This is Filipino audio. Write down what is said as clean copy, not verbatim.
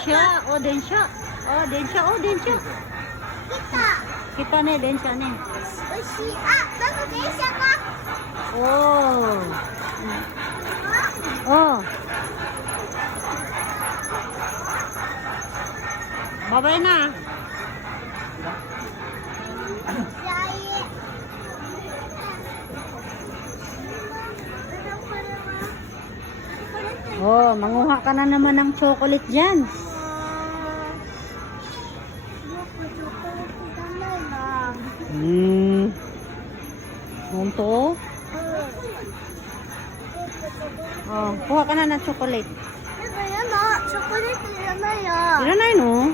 Densya. Oh, Densya. Oh, Densya. Oh, Densya. Kita. Kita ne, Densya ne. Ushi. Ah, bago Densya ka. Oh. Oh. Babay na. Yay. Oh, manguha ka na naman ng chocolate dyan. Munto. Oh, kuha ka na ng chocolate. Chocolate na yan. Ilan na yun, oh?